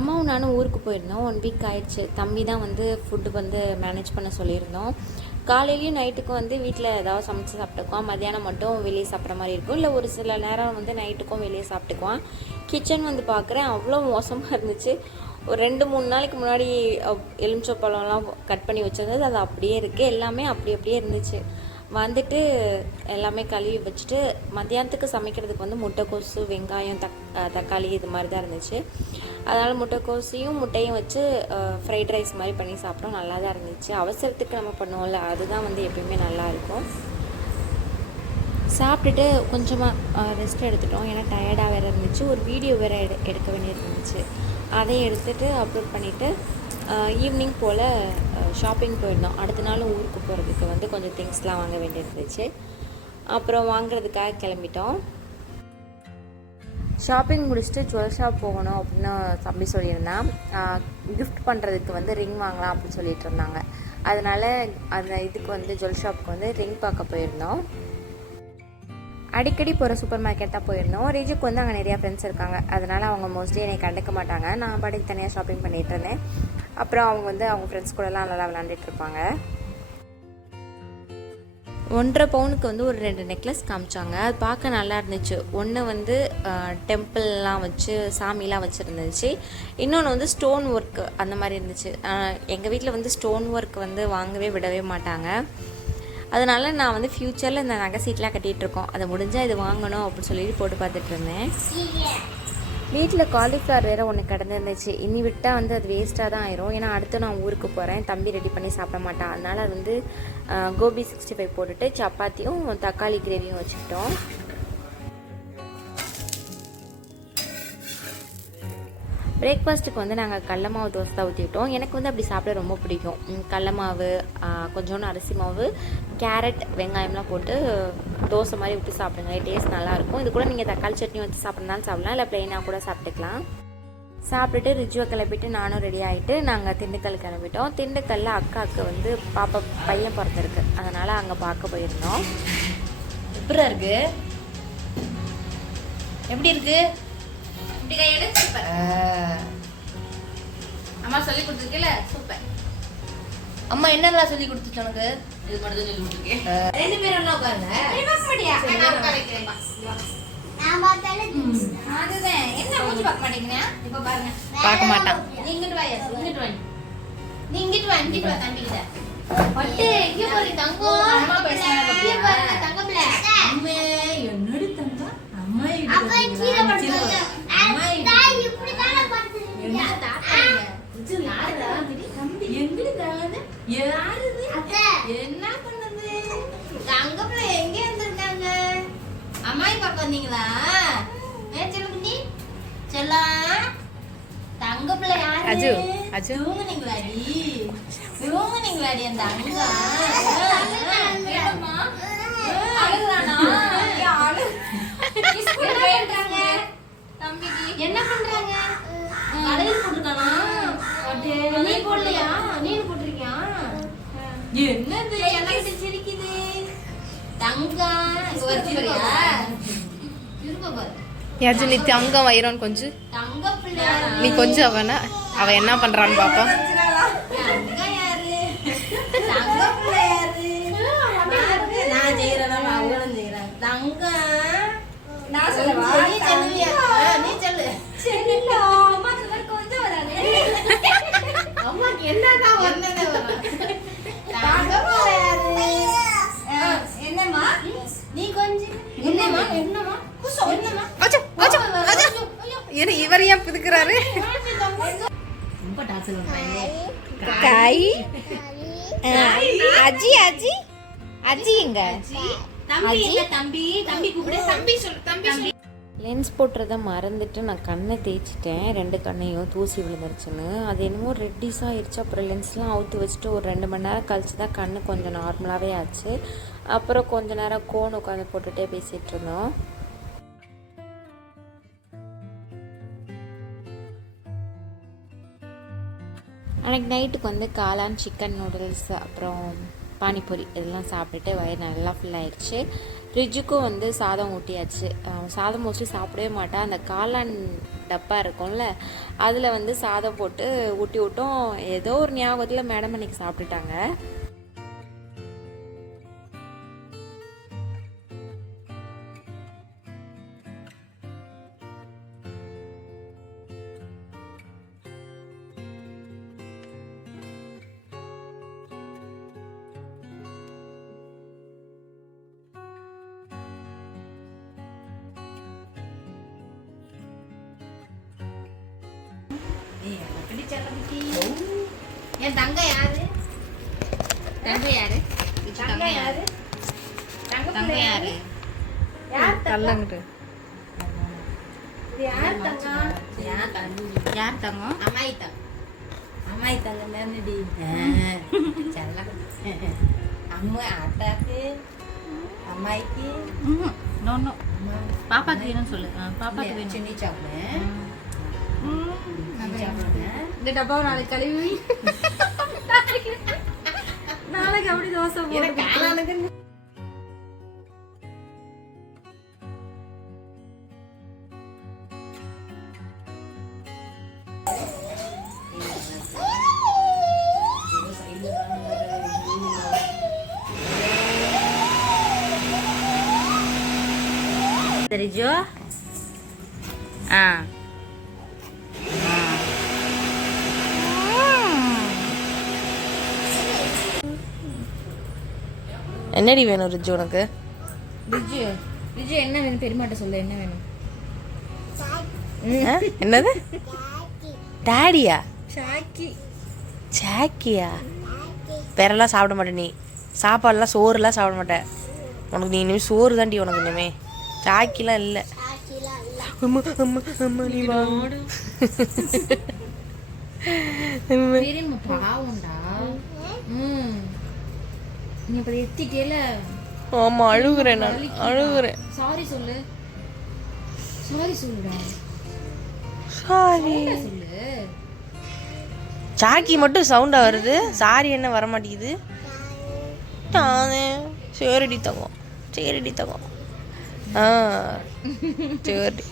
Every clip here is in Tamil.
அம்மாவும் நானும் ஊருக்கு போயிருந்தோம். 1 வீக் ஆயிடுச்சு. தம்பி தான் வந்து ஃபுட்டு வந்து மேனேஜ் பண்ண சொல்லியிருந்தோம். காலையிலையும் நைட்டுக்கும் வந்து வீட்டில் ஏதாவது சமைச்சு சாப்பிட்டுக்குவான். மத்தியானம் மட்டும் வெளியே சாப்பிட்ற மாதிரி இருக்கும். இல்லை ஒரு சில நேரம் வந்து நைட்டுக்கும் வெளியே சாப்பிட்டுக்குவான். கிச்சன் வந்து பார்க்குறேன், அவ்வளோ மோசமாக இருந்துச்சு. ஒரு 2-3 நாளைக்கு முன்னாடி எலுமிச்சப்பழம்லாம் கட் பண்ணி வச்சிருந்தது அது அப்படியே இருக்குது. எல்லாமே அப்படியே இருந்துச்சு. வந்துட்டு எல்லாமே கழுவி வச்சுட்டு மத்தியானத்துக்கு சமைக்கிறதுக்கு வந்து முட்டைக்கோசு, வெங்காயம், தக்காளி இது மாதிரி தான் இருந்துச்சு. அதனால் முட்டைக்கோசையும் முட்டையும் வச்சு ஃப்ரைட் ரைஸ் மாதிரி பண்ணி சாப்பிட்டோம். நல்லா தான் இருந்துச்சு. அவசரத்துக்கு நம்ம பண்ணுவோம்ல, அதுதான் வந்து எப்பயுமே நல்லாயிருக்கும். சாப்பிட்டுட்டு கொஞ்சமாக ரெஸ்ட் எடுத்துட்டோம். ஏன்னா டயர்டாக வேறு இருந்துச்சு. ஒரு வீடியோ வேறு எடுக்க வேண்டியது இருந்துச்சு. அதையும் எடுத்துகிட்டு அப்லோட் பண்ணிவிட்டு ஈவினிங் போல் ஷாப்பிங் போயிருந்தோம். அடுத்த நாள் ஊருக்கு போகிறதுக்கு வந்து கொஞ்சம் திங்ஸ்லாம் வாங்க வேண்டியது இருந்துச்சு. அப்புறம் வாங்குறதுக்காக கிளம்பிட்டோம். ஷாப்பிங் முடிச்சுட்டு ஜுவல் ஷாப் போகணும் அப்படின்னு தம்பி சொல்லியிருந்தான். கிஃப்ட் பண்ணுறதுக்கு வந்து ரிங் வாங்கலாம் அப்படின்னு சொல்லிட்டு இருந்தாங்க. அதனால் அந்த இதுக்கு வந்து ஜுவல் ஷாப்புக்கு வந்து ரிங் பார்க்க போயிருந்தோம். அடிக்கடி போகிற சூப்பர் மார்க்கெட் தான் போயிருந்தோம். ரீஜுக்கு வந்து அங்கே நிறையா ஃப்ரெண்ட்ஸ் இருக்காங்க. அதனால் அவங்க மோஸ்ட்லி என்னை கண்டுக்க மாட்டாங்க. நான் பாட்டுக்கு தனியாக ஷாப்பிங் பண்ணிகிட்டு இருந்தேன். அப்புறம் அவங்க வந்து அவங்க ஃப்ரெண்ட்ஸ் கூடலாம் நல்லா விளாண்டுட்டு இருப்பாங்க. 1.5 பவுனுக்கு வந்து ஒரு 2 நெக்லஸ் காமிச்சாங்க. அது பார்க்க நல்லா இருந்துச்சு. ஒன்று வந்து டெம்பிள்லாம் வச்சு சாமிலாம் வச்சுருந்துச்சு. இன்னொன்று வந்து ஸ்டோன் ஒர்க்கு அந்த மாதிரி இருந்துச்சு. எங்கள் வீட்டில் வந்து ஸ்டோன் ஒர்க் வந்து வாங்கவே விடவே மாட்டாங்க. அதனால் நான் வந்து ஃப்யூச்சரில் இந்த நகை சீட்லாம் கட்டிகிட்ருக்கோம். அதை முடிஞ்சால் இது வாங்கணும் அப்படின்னு சொல்லிட்டு போட்டு பார்த்துட்டு இருந்தேன். வீட்டில் காலிஃப்ளவர் வேறு ஒன்று கிடந்துருந்துச்சு. இனி விட்டால் வந்து அது வேஸ்ட்டாக தான் ஆயிரும். ஏன்னா அடுத்து நான் ஊருக்கு போகிறேன். தம்பி ரெடி பண்ணி சாப்பிட மாட்டான். அதனால் அது வந்து கோபி 65 போட்டுட்டு சப்பாத்தியும் தக்காளி கிரேவியும் வச்சுக்கிட்டோம். பிரேக்ஃபாஸ்ட்டுக்கு வந்து நாங்கள் கடல மாவு தோசை தான் ஊற்றிக்கிட்டோம். எனக்கு வந்து அப்படி சாப்பிட ரொம்ப பிடிக்கும். கடல மாவு, கொஞ்சோண்டு அரிசி மாவு, கேரட், வெங்காயம்லாம் போட்டு தோசை மாதிரி விட்டு சாப்பிடுங்க. டேஸ்ட் நல்லாயிருக்கும். இது கூட நீங்கள் தக்காளி சட்னி வச்சு சாப்பிட்றதுனாலும் சாப்பிட்லாம், இல்லை ப்ளைனாக கூட சாப்பிட்டுக்கலாம். சாப்பிட்டுட்டு ரிஜுவை கிளப்பிட்டு நானும் ரெடி ஆகிட்டு நாங்கள் திண்டுக்கல் கிளம்பிட்டோம். திண்டுக்கல்லில் அக்காவுக்கு வந்து பையன் பிறந்திருக்கு. அதனால் அங்கே பார்க்க போயிருந்தோம். எப்படி இருக்கு? எப்படி இருக்கு? சூப்பர். அம்மா சொல்லி கொடுத்துருக்கல, சூப்பர். அம்மா என்னெல்லாம் சொல்லி கொடுத்துச்சு உனக்கு? இது மட்டும் தான் சொல்லி கொடுத்துருக்கேன். 2 பேரும் ஒண்ணா உட்காருங்க. நான் உட்கார வைக்கிறேன். நான் பார்த்தாலே அதுதான். என்ன மூஞ்சி பார்க்க மாட்டேங்கிறீங்க? இப்ப பாருங்க. பார்க்க மாட்டான். நீ இங்கிட்டு வா, இங்கிட்டு வா. நீ இங்கிட்டு வா தம்பி கிட்ட. பட்டு இங்க போறீ தங்கம். அம்மா பேசுறாங்க பாத்தியா? தங்கம் பிள்ளை. அம்மே என்னடி தங்கம்? அம்மா இது. அப்ப கீழே படுங்க. அம்மா தாய் இப்படி தான படுத்துறீங்க. என்ன தாத்தாங்க? இது யாரா? தம்பி எங்கடி தான? யாரு இது? அத்தை என்ன பண்ணுது? தங்கம் பிள்ளை எங்க இருந்திருக்காங்க? அம்மாயி பார்க்க வந்தீங்களா? செல்லக்குட்டி செல்லம் தங்க பிள்ளை யாரு? அஜு அஜு தூங்குனீங்களாடி? தூங்குனீங்களாடி அந்த அங்க? என்னம்மா அழுகுறானா? தம்பிக்கு என்ன பண்றாங்க? அழுகு போட்டுருக்கானா? நீ போடலையா? நீ போட்டிருக்கியா? என்னது எனக்கு சிரிக்குது? தங்கம் இங்க வச்சிருக்கியா? திரும்ப பாரு. யாஜு நீ தங்கம் வயிறோன்னு கொஞ்சம் தங்க பிள்ளை நீ கொஞ்சம் அவ என்ன பண்றான்னு பாப்போம். தங்க யாரு? தங்க பிள்ளை யாரு? நான் செய்யறேன், அவங்களும் செய்யறாங்க. தங்க நான் சொல்லவா? நீ சொல்லுவியா? நீ சொல்லு. செல்ல அம்மா சொல்ல கொஞ்சம் வரானே. அம்மாக்கு என்னதான் வந்ததே வர. தங்க பிள்ளை யாரு? என்னம்மா? நீ கொஞ்சம் என்னம்மா? என்னம்மா? குசோ என்னம்மா? இவர் ஏன் புதுக்குறாரு? ரொம்ப டான்ஸ் பண்றாங்க. காய் அஜி அஜி அஜி எங்க? தம்பி எங்க? தம்பி தம்பி கூப்பிடு. தம்பி சொல்லு. தம்பி லென்ஸ் போட்டுறத மறந்துட்டு நான் கண்ணை தேய்ச்சிட்டேன். 2 கண்ணையும் தூசி விழுந்துருச்சுன்னு. அது என்னமோ ரெட்டிஸ் ஆயிடுச்சு. அப்புறம் லென்ஸ்லாம் அவுத்து வச்சுட்டு ஒரு 2 மணி நேரம் கழிச்சு தான் கண்ணு கொஞ்சம் நார்மலாகவே ஆச்சு. அப்புறம் கொஞ்ச நேரம் கோன் உட்காந்து போட்டுகிட்டே பேசிகிட்டு இருந்தோம். அன்றைக்கி நைட்டுக்கு வந்து காளான், சிக்கன் நூடுல்ஸ், அப்புறம் பானிபூரி இதெல்லாம் சாப்பிட்டுட்டு வயிறு நல்லா ஃபுல் ஆயிடுச்சு. ரிஜுக்கும் வந்து சாதம் ஊட்டியாச்சு. சாதம் மோஸ்ட்லி சாப்பிடவே மாட்டா. அந்த காளான் டப்பா இருக்கும்ல, அதில் வந்து சாதம் போட்டு ஊட்டி விட்டோம். ஏதோ ஒரு ஞாபகத்தில் மேடம் அன்னைக்கு சாப்பிட்டுட்டாங்க. என் தங்க யாரு? தங்க யாரு? தங்க யாரு? தங்க யாரு? தள்ளங்கிட்டு யார் தங்கம்? யார் தங்கம்? அம்மாயி தங்கம். அம்மாயி தங்கம் தானடி. அம்மா அத்தாக்கு அம்மாய்க்கு பாப்பாக்கு வேணும்னு சொல்லு. பாப்பாக்கு வேணும். சின்னி சாப்பிடு. இந்த டப்பாவை நாளைக்கு கழுவி நாளைக்கு அப்படி தோசை போட்டு தெரிஞ்சோ. என்னடி வேணும் ரிஜு உனக்கு? ரிஜு ரிஜு என்ன வேணும்? பெரியமாட்ட சொல்லு, என்ன வேணும்? என்னது? டாடியா? சாக்கி. சாக்கியா? பெரெல்லாம் சாப்பிட மாட்டேன். நீ சாப்பாடுலாம் சோறுலாம் சாப்பிட மாட்டேன். உனக்கு நீ இனிமேல் சோறு தாண்டி உனக்கு இனிமே. சாக்கிலாம் இல்லை. நீ வாடு. பாவம்டா. நீ இப்ப எத்திட்டேல. ஆமா, அழுகுறேன் நான், அழுகுறேன். சாரி சொல்லு. சாரி சொல்லுடா. சாரி சொல்லு. சாக்கி மட்டும் சவுண்டா வருது, சாரி என்ன வர மாட்டேங்குது. சரிடி தங்கம், சரிடி தங்கம். சரி,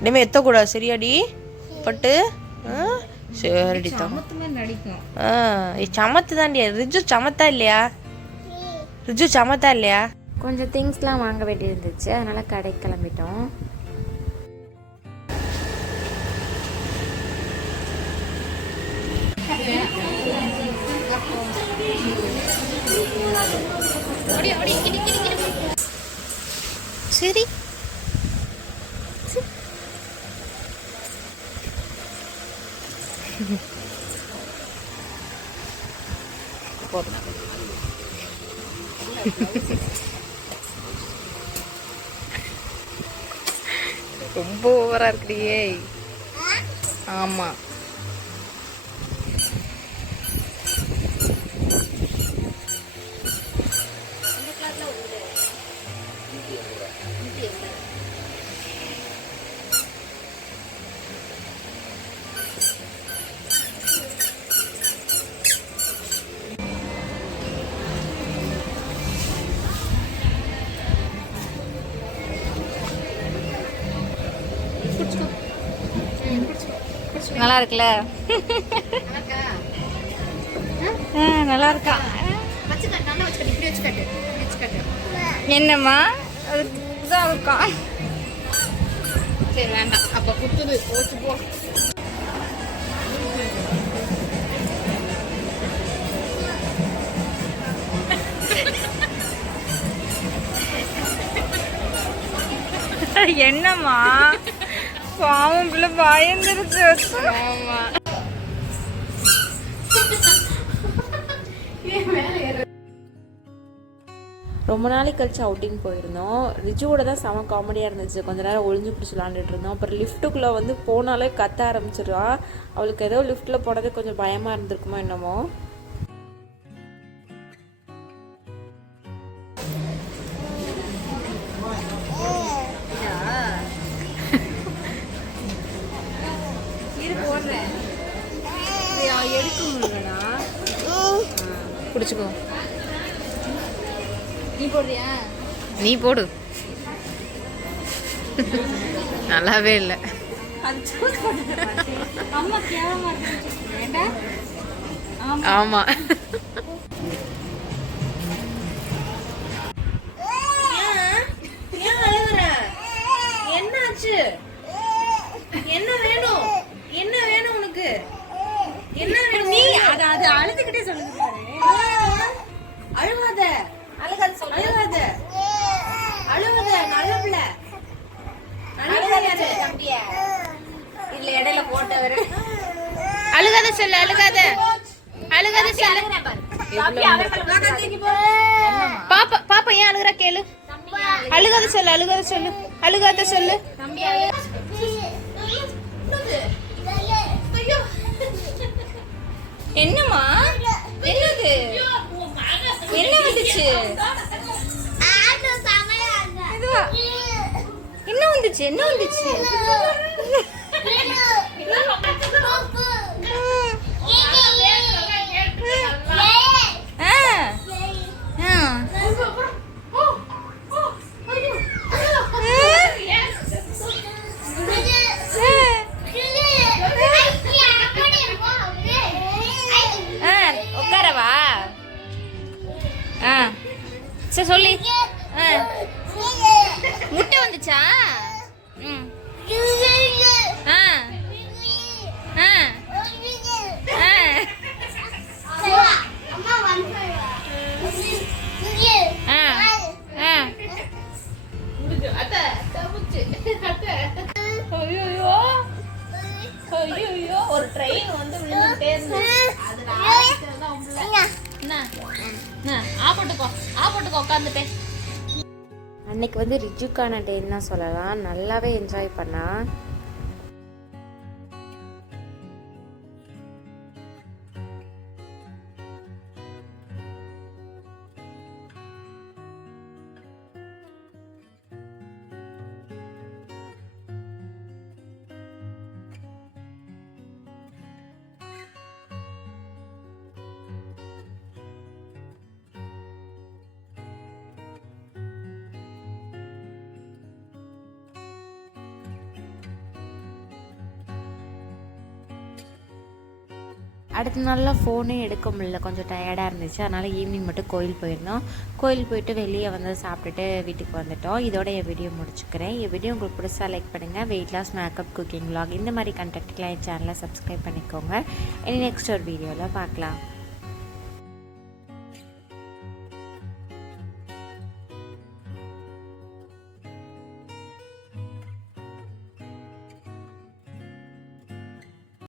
இனிமே எத்தக்கூடாது சரியாடி பட்டு. சரிடி தங்கம். நடிக்கும். சமத்து தாண்டியா? ரிஜு சமத்தா இல்லையா? ரிஜு சமத்தா இல்லையா? கொஞ்சம் திங்ஸ்லாம் வாங்க வேண்டியது இருந்துச்சு, அதனால கடைக்கு கிளம்பிட்டோம். சரி ரொம்ப ஓவரா இருக்குடியே. ஆமா, நல்லா இருக்குல்ல? நல்லா இருக்கா? என்னம்மா அதுதான் இருக்கா? சரி வேண்டாம், அப்ப குத்துது போச்சு போ. என்னம்மா பாவம் பிள்ளை பயந்துருச்சு. ஆமா, ரொம்ப நாளைக்கு கழிச்சு அவுட்டிங் போயிருந்தோம். ரிஜுவோட தான் செம காமெடியாக இருந்துச்சு. கொஞ்ச நேரம் ஒளிஞ்சு பிடிச்சி விளாண்டுட்டு இருந்தோம். அப்புறம் லிஃப்ட்டுக்குள்ளே வந்து போனாலே கத்த ஆரம்பிச்சிடுவா. அவளுக்கு ஏதோ லிஃப்ட்டில் போனது கொஞ்சம் பயமாக இருந்திருக்குமோ என்னமோ. எடுக்க முடியலடா. பிடிச்சிக்கோ. நீ போடுறியா? நீ போடு. நல்லாவே இல்லை. ஆமா. என்னாச்சு? என்ன வேணும்? என்ன வேணும் உனக்கு? என்ன வேணும்? நீ அது அழுதுகிட்டே சொல்லுங்க பாரு. அழுவாத. அழுகாத சொல்லு. அழுவாத. அழுவாத. நல்ல பிள்ளை. அழுகாத தம்பிய. இல்ல இடையில போட்டவரு. அழுகாத சொல்லு. அழுகாத. அழுகாத சொல்லு. பாப்பா பாப்பா ஏன் அழுகுறா கேளு. அழுகாத சொல்லு. அழுகாத சொல்லு. அழுகாத சொல்லு. என்னம்மா? என்னது? என்ன வந்துச்சு? இதுவா? என்ன வந்துச்சு? என்ன வந்துச்சு? உட்காரவா? சரி சொல்லி. முட்டை வந்துச்சா? ம். ஆ ஆ ஒரு ட்ரெயின் வந்து விழுந்துட்டே இருந்துச்சு. அதுல ஆப்பட்டுக்கோ உட்காந்துட்டேன். அன்னைக்கு வந்து ரிஜுக்கான டேன்னு தான் சொல்லலாம். நல்லாவே என்ஜாய் பண்ணா. அடுத்த நாளில் ஃபோனே எடுக்க முடியல, கொஞ்சம் டயர்டாக இருந்துச்சு. அதனால் ஈவினிங் மட்டும் கோயில் போயிருந்தோம். கோயில் போயிட்டு வெளியே வந்து சாப்பிட்டுட்டு வீட்டுக்கு வந்துட்டோம். இதோட என் வீடியோ முடிச்சுக்கிறேன். என் வீடியோ உங்களுக்கு பிடிச்சா லைக் பண்ணுங்கள். Weight loss, makeup, cooking vlog இந்த மாதிரி கண்டென்ட்லாம் என் சேனலை சப்ஸ்கிரைப் பண்ணிக்கோங்க. இனி நெக்ஸ்ட் ஒரு வீடியோவில் பார்க்கலாம்.